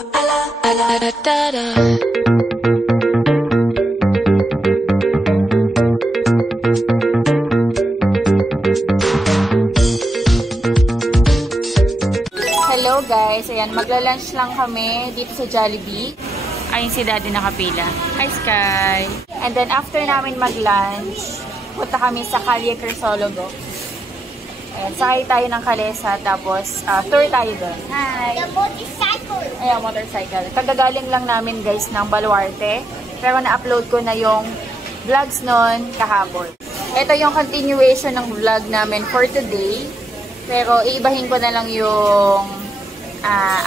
Hello guys, ayan, magla-lunch lang kami dito sa Jollibee. Ayun si Daddy nakapila. Hi Sky! And then after namin mag-lunch, punta kami sa Calle Crisologo. Ayan, sakay tayo ng kalesa, tapos tour tayo doon. Hi! The motorcycle! Ayan, motorcycle. Kagagaling lang namin guys ng Baluarte. Pero na-upload ko na yung vlogs nun kahapon. Ito yung continuation ng vlog namin for today. Pero iibahin ko na lang yung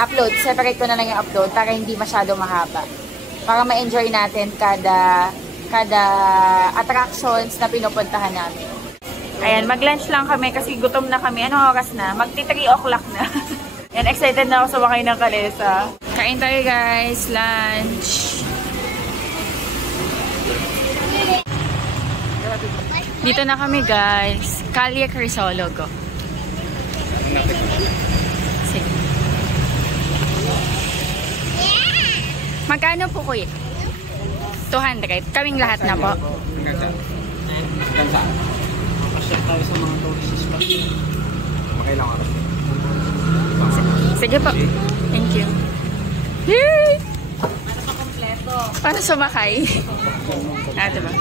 upload. Separate ko na lang yung upload para hindi masyado mahaba. Para ma-enjoy natin kada attractions na pinupuntahan namin. Ayan, mag-lunch lang kami kasi gutom na kami. Anong oras na? Magti 3 o'clock na. Ayan, excited na ako sa wakay ng kalesa. Kain tayo guys. Lunch. Dito na kami guys. Calle Crisologo. Sige. Magkano po kuya? 200. Kaming lahat na po. Masyal tayo sa mga tourists pa. Makailangan ako. Sige po. Thank you. Yay! Para sa kompleto. Para sumakay. Diba?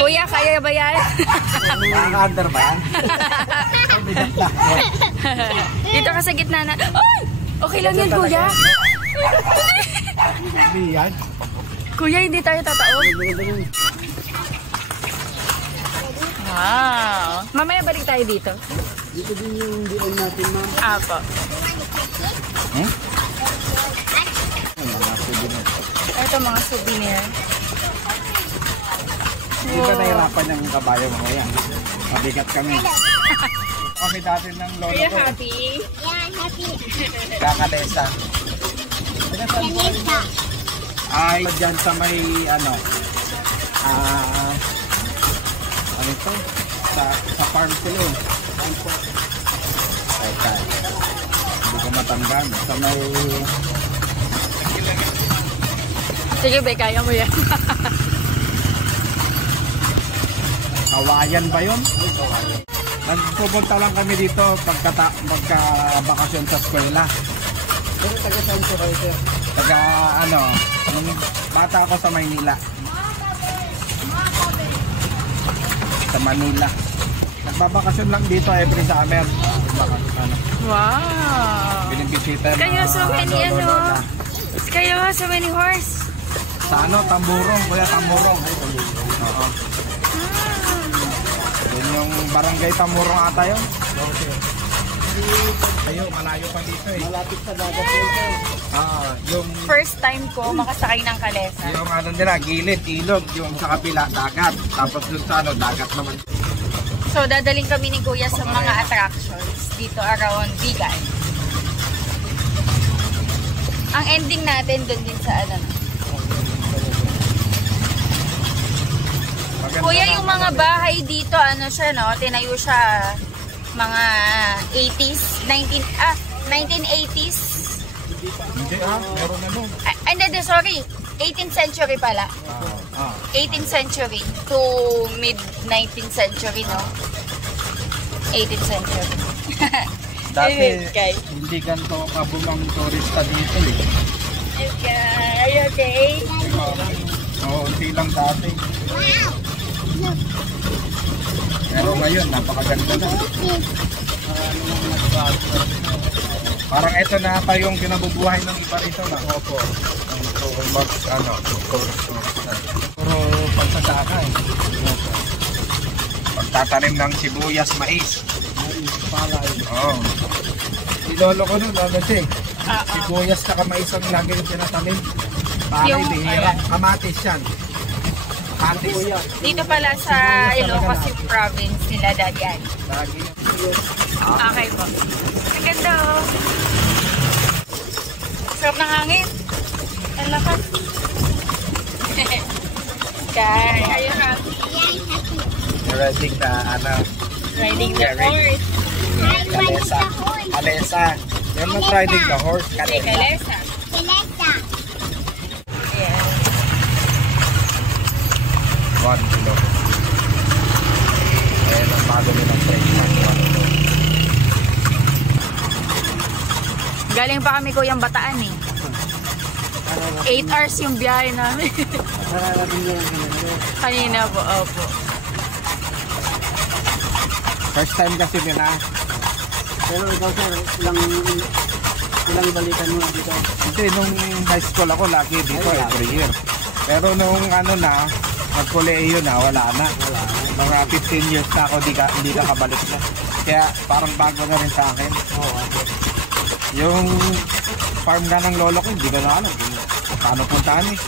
Kuya, kaya ba yan? Nakaka-under ba yan? Dito ka sa gitna na. Ay! Okay lang yan, kuya. Hindi yan. Kuya, hindi tayo tataon. Wow. Mamaya balik tayo dito. Dito din yung diyan natin, ma'am. Apo. Ito mga souvenir. Hindi ba nahirapan yung kabayo mo yan? Mabigat kami. Kami dati ng lolo Kuya, ko. happy? Yeah, happy. Kakalesa. Kanisa. Ay, dyan sa may, ano ito? Sa farm sila eh. Okay. Hindi ko matandaan. Sa may... Sige, be, kaya mo yan. Kawayan ba yun? Nagpupunta lang kami dito magka-bakasyon sa eskwela. Pero taga-saan ko kayo, sir? Nung bata ako sa Maynila. Sa Manila. Nagbabakasyon lang dito every summer. Wow. Binibisita Kayo so many Kayo so many horse. Sa Tamburong, kuya Tamburong. Oo. Yun yung barangay Tamburong ata yun. Ayo, malayo pa dito eh. Malapit sa dagat dito. Yung First time ko makasakay ng kalesa. yung nila, gilid, ilog, yung sa kapila, dagat. Tapos dun sa dagat naman. So, dadaling kami ni Kuya sa mga attractions dito around Bigay. Ang ending natin dun din sa Maganda Kuya, na, yung mga bahay dito, siya, no? Tinayo siya mga 80s, 1980s. Hindi meron na nun. Hindi, sorry. 18th century pala. 18th century to mid-19th century, no? 18th century. Dati, Okay. hindi ganito kabumang turista dito eh. Okay. Are you okay? Oo, unti lang dati. Wow. Pero ngayon, napakaganda na. Parang ito na ata yung kinabubuhay ng iba rito na. Opo. Puro pagsasaka eh. Pagtatanim ng sibuyas, mais. Palay. Oo. Si lolo ko nun, siya sibuyas na mais ang lagi yung tinatanim. Palay, bihira. Kamatis yan. Kamatis. Dito pala sa Ilocos province nila, Daddy Ann. Lagi. Okay po. Ang ganda, oh. Sarap ng hangin. Ang lakas. Okay. Are you happy? Yeah, riding na Riding the Carry. horse. I want Kalesa. the horse. Kalesa. You're not riding the horse. Kalesa. Kalesa. Kalesa. Yeah. 1 kilo. Ayan ang madali ng brake man. 1 kilo. Galing pa kami Kuyang Bataan eh. 8 hours yung biyahe namin. Kanina po, opo. First time kasi nila. Pero ikaw sir, ilang balikan mo dito? Hindi, nung high school ako, lagi dito every year. Pero nung nag-kolehiyo na, wala na. Mga 15 years na ako, hindi ka kabalik na. Kaya parang bago na rin sa akin. Yung farm na ng lolo ko, hindi ko na alam kung paano puntahan eh.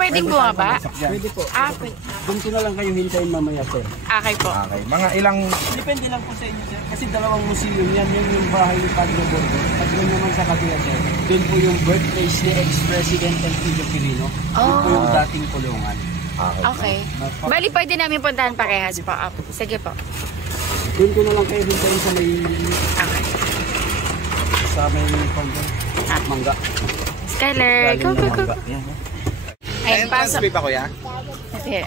Pwedeng bumaba? Pwede po. Pwede. Doon ko na lang kayo hintayin mamaya sir. Okay po. Okay, mga ilang... Depende lang po sa inyo sir. Kasi dalawang museum yan. Yan yung bahay ni Padre Borgo. At doon naman sa kabila sir. Doon po yung birthplace ni ex-president Elpidio Quirino. Doon po yung dating kulungan. Okay. Bali, pwede namin puntahan parehas po. Sige po. Doon ko na lang kayo hintayin sa may... Okay. Sa may mangga. Skyler, go. Ayun, pasok. pa kuya? Okay.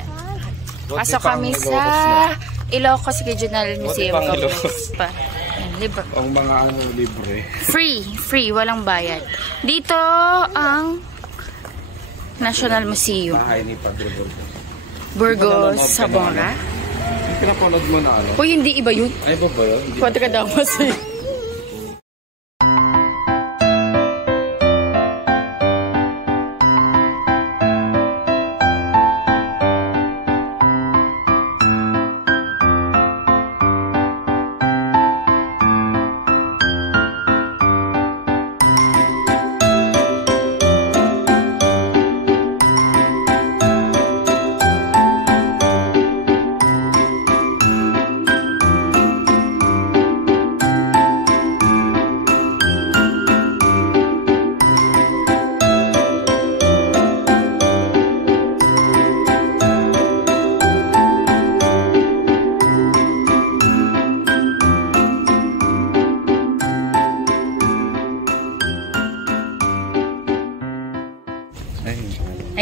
Pasok kami sa Ilocos Regional Museum. Libre. Ang mga libre. Free, walang bayad. Dito ang National Museum. Bahay ni Padre Borgo. Burgos, Sabonga. Yung pinapanood mo na Uy, hindi iba yun. Ay, ba ba yun? Kwenta ka damas eh.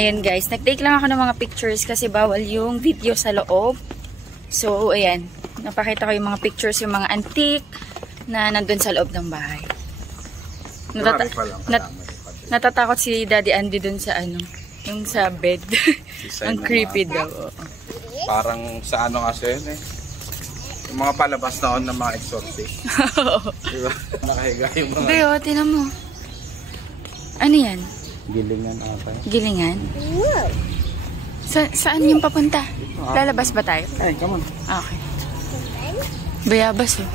Ayan guys, nag-take lang ako ng mga pictures kasi bawal yung video sa loob. So, ayan. Napakita ko yung mga pictures, yung mga antique na nandun sa loob ng bahay. Natatakot si Daddy Andy dun sa yung sa bed. Ang creepy daw. Parang sa kasi yun eh. Yung mga palabas na ng mga exorcist. Diba? Nakahiga yung mga... Beo, tinan mo. Ano yan? Gilingan ata. Gilingan? Saan yung papunta? Lalabas ba tayo? Ay, come on. Okay. Bayabas oh.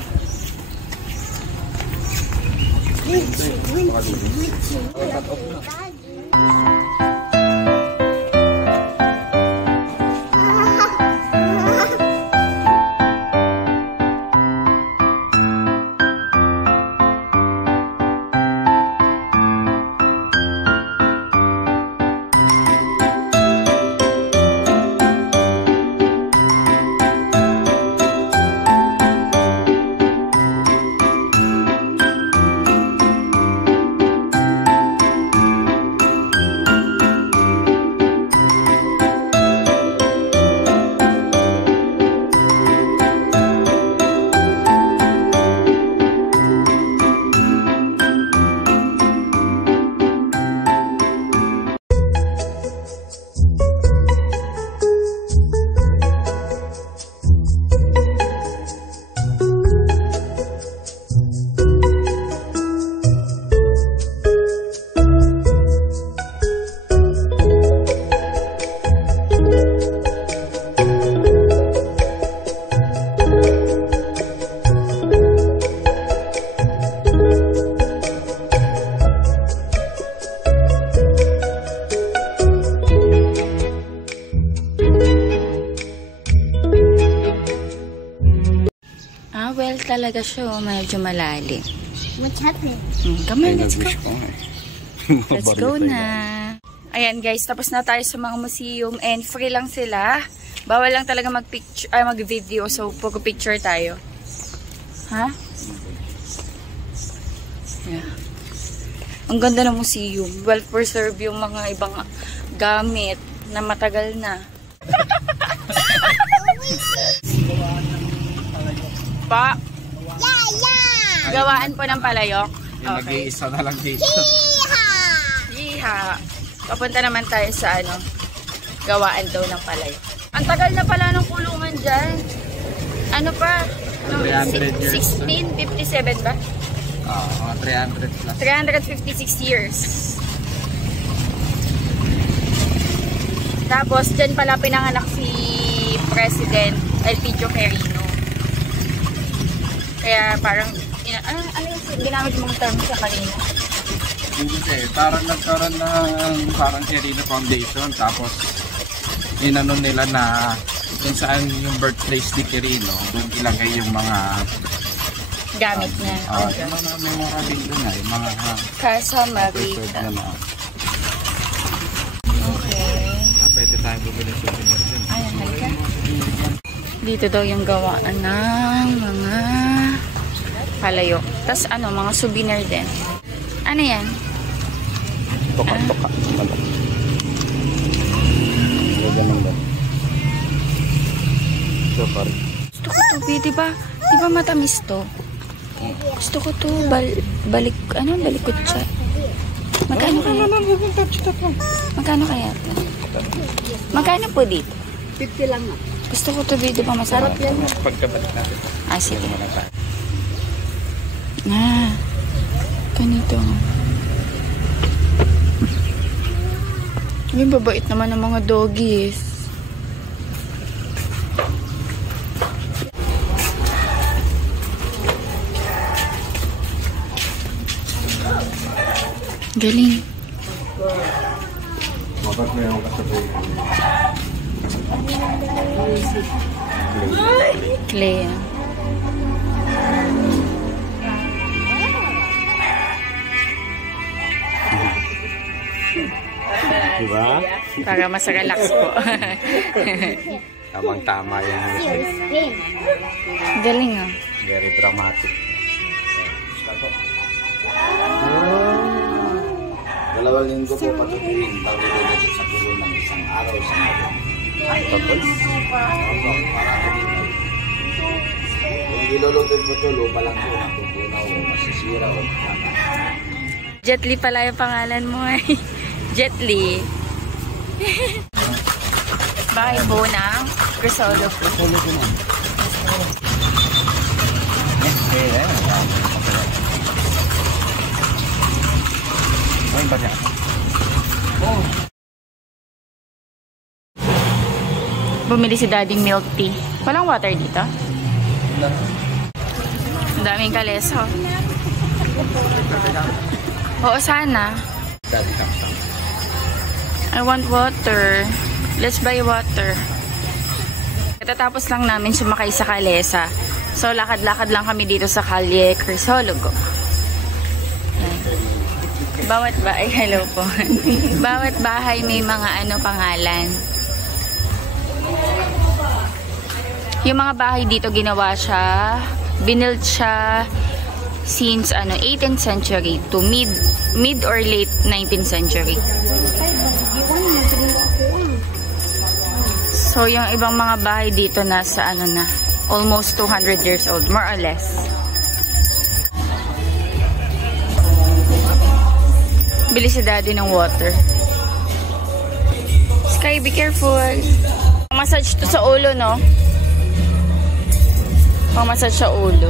Well, talaga siya, medyo malalim. What's happening? Come on, let's go. Let's go na. Ayan guys, tapos na tayo sa mga museum and free lang sila. Bawal lang talaga mag-picture, mag-video, so pag-picture tayo. Ha? Yeah. Ang ganda ng museum. Well preserved yung mga ibang gamit na matagal na. Pa? Yeah! Gawaan po ng palayok. Yung nag-iisa na lang dito. Iha. Papunta naman tayo sa gawaan daw ng palayok. Ang tagal na pala ng kulungan dyan. Ano pa? 300 years. 1657 ba? Oo, 300 plus. 356 years. Tapos, dyan pala pinanganak si President Elpidio Quirino. Kaya parang, ano yung ginamit mong term sa kanina? Kasi parang nagkaroon ng parang Quirino Foundation. Tapos, inano nila na kung saan yung birthplace ni Quirino, doon ilagay yung mga Gamit niya. yung mga memorabilia na, yung mga Casa preserved Marita. na. Okay. Pwede tayo bumili ng souvenir din. Ayan, halika. Dito daw yung gawaan ng mga palayok. Tapos mga souvenir din. Ano yan? Toka-toka. Ganun din. So, sorry. Gusto ko to, di ba? Di ba matamis to? Gusto ko to, balikot siya. Magkano kaya? Magkano kaya to? Magkano po dito? 50 lang. Gusto ko to, di ba masarap yan? Pagkabalik natin. Sige. Ganito. Ay, babait naman ng mga doggies. Galing. Mabat na yung kasabuhay. Clay. Diba? Para mas relax po. Tamang-tama yung Galing very dramatic. Dalawang linggo po patuloyin bago luluto sa gulo ng isang araw sa mga. Tapos? Kung niluluto po ito, lupa lang po natutunaw o masisira o Jet Li pala yung pangalan mo eh. Jet Li. Bahay po ng Crisolo po. Bumili si Daddy milk tea. Walang water dito? Ang daming kaleso. Oo, sana. I want water. Let's buy water. Katatapos lang namin sumakay sa kalesa. So, lakad-lakad lang kami dito sa Kalye Crisologo. Bawat bahay, hello po. Bawat bahay may mga pangalan. Yung mga bahay dito ginawa siya, binild siya since 18th century to mid or late 19th century. So yung ibang mga bahay dito nasa na, almost 200 years old, more or less. Bili si Daddy ng water. Sky, be careful. Massage to sa ulo, no? Pang-massage sa ulo.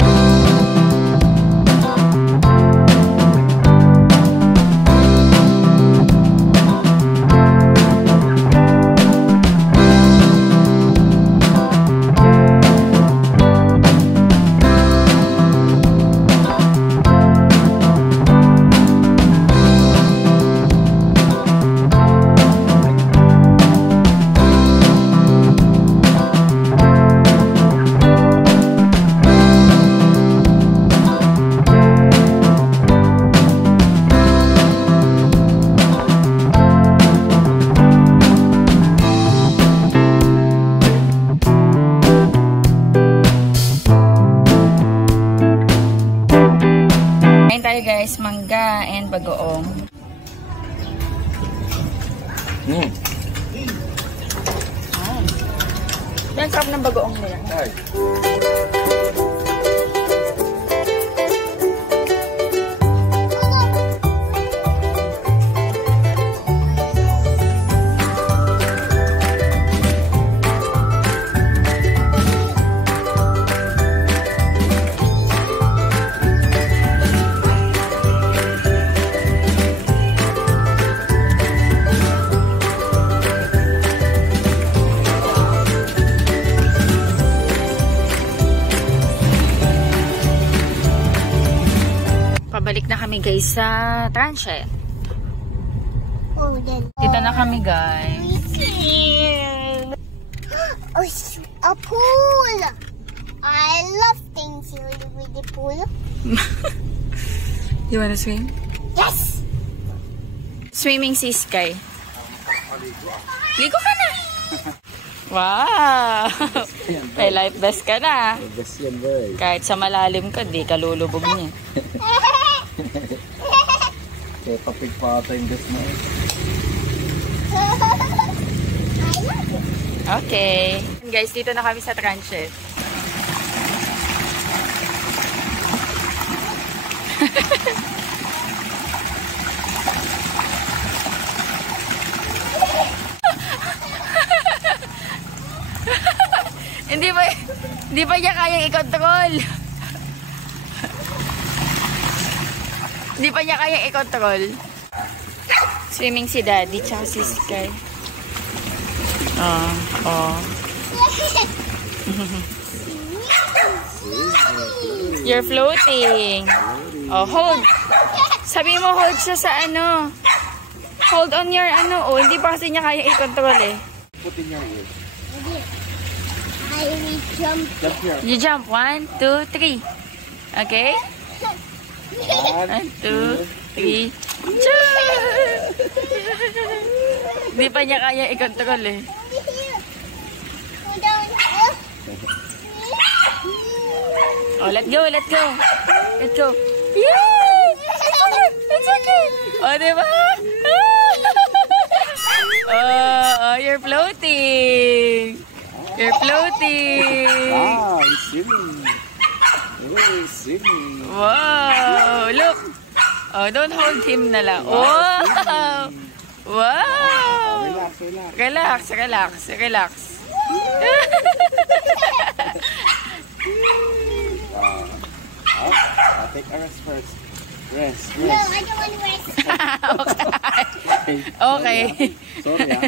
Yan, sarap ng bagoong nila. Ay. Pabalik na kami guys sa transit. Oh, then. Dito na kami guys. Oh, a pool. I love things with the pool. You wanna swim? Yes. Swimming si Sky. Ligo ka na. Wow! May life vest ka na. Best yan, boy. Kahit sa malalim ka, di ka lulubog niya. Kaya tapig pa ata yung best mo. Okay. Guys, dito na kami sa transit. Hindi pa niya kayang i-control. Hindi pa niya kayang i-control. Swimming si Daddy tsaka si Sky. You're floating. Oh, hold. Sabi mo hold siya sa ano. Hold on your ano. Oh, hindi pa kasi niya kayang i-control eh. Put in your ears. I will jump. Jump here. You jump. 1, 2, 3. Okay? 1, 2, 3. Jump! Hindi pa niya kaya i-control eh. Oh, let go, let go. Let go. Yay! It's okay. It's okay. Oh, diba? Oh, you're floating. You're floating. Ah, he's swimming. Oh, he's swimming. Wow, look. Oh, don't hold him na lang. Wow. Wow. Relax, relax. Relax, relax, relax. I'll take a rest first. Rest, No, rest. I don't want to rest. Okay. Okay. Sorry, ah.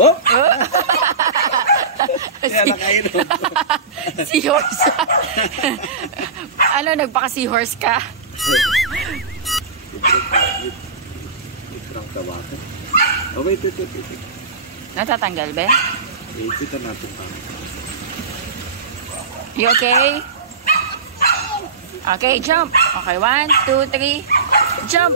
Oh! Kaya nakainom. Seahorse. Ano, nagpaka-seahorse ka? Itrang tawakan. Oh, wait. Natatanggal ba? Ito natin pa. You okay? Okay, jump. Okay, 1, 2, 3. Jump.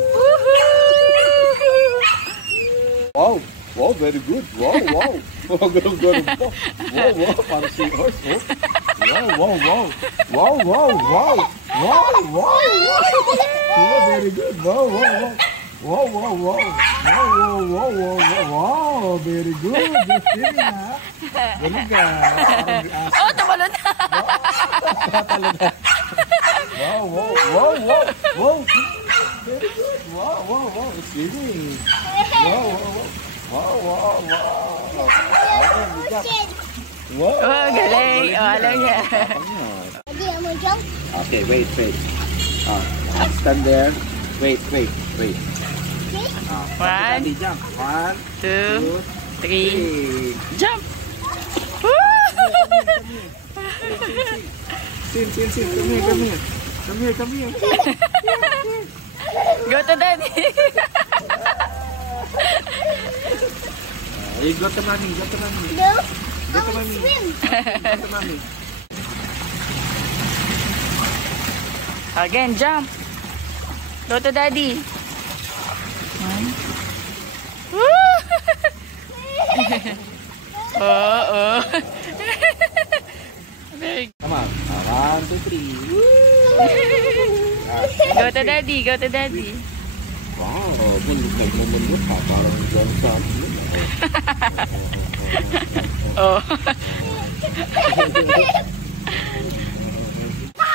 Wow! Wow, very good. Wow, wow. Wow, ganun po. Wow, wow. Parang seahorse, oh. Wow, wow, wow. Wow, wow, wow. Wow, wow, wow. Wow, very good. Wow, wow, wow. Wow, wow, wow. Wow, wow, wow, wow, wow. Wow, very good. Just kidding, ha? Ganun ka. Oh, tumalon na. Wow, wow, wow, wow. Wow. Very good. Wow, wow, wow. It's kidding. Wow, wow, wow. Wow, wow, wow. Wow. Oh, galing. Oh, alam niya. Daddy, I'm gonna jump. Okay, wait. Stand there. Wait. Okay? One. Daddy, jump. 1, 2, 3. 3. Jump. Sin. Come here. Go to Daddy. Hey, go to mommy. No, I will mommy. swim. Go to mommy. Again, jump. Go to Daddy. 1. Oh. Very good. Come on. 1, Go to daddy, go to daddy. Wow, bundok nagmumundok ka. Parang dyan sa... Oh.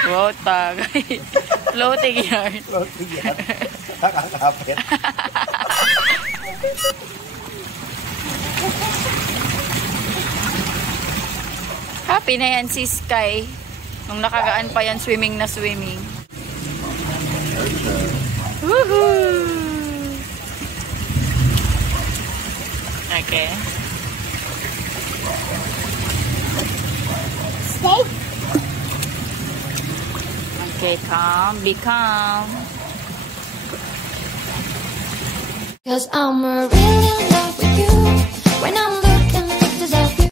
Wow, tagay. Floating yarn. Floating yan. Nakakapit. Happy na yan si Sky. Nung nakagaan pa yan, swimming na swimming. Woohoo! Okay. Stay. Okay, calm. Be calm. 'Cause I'm a really love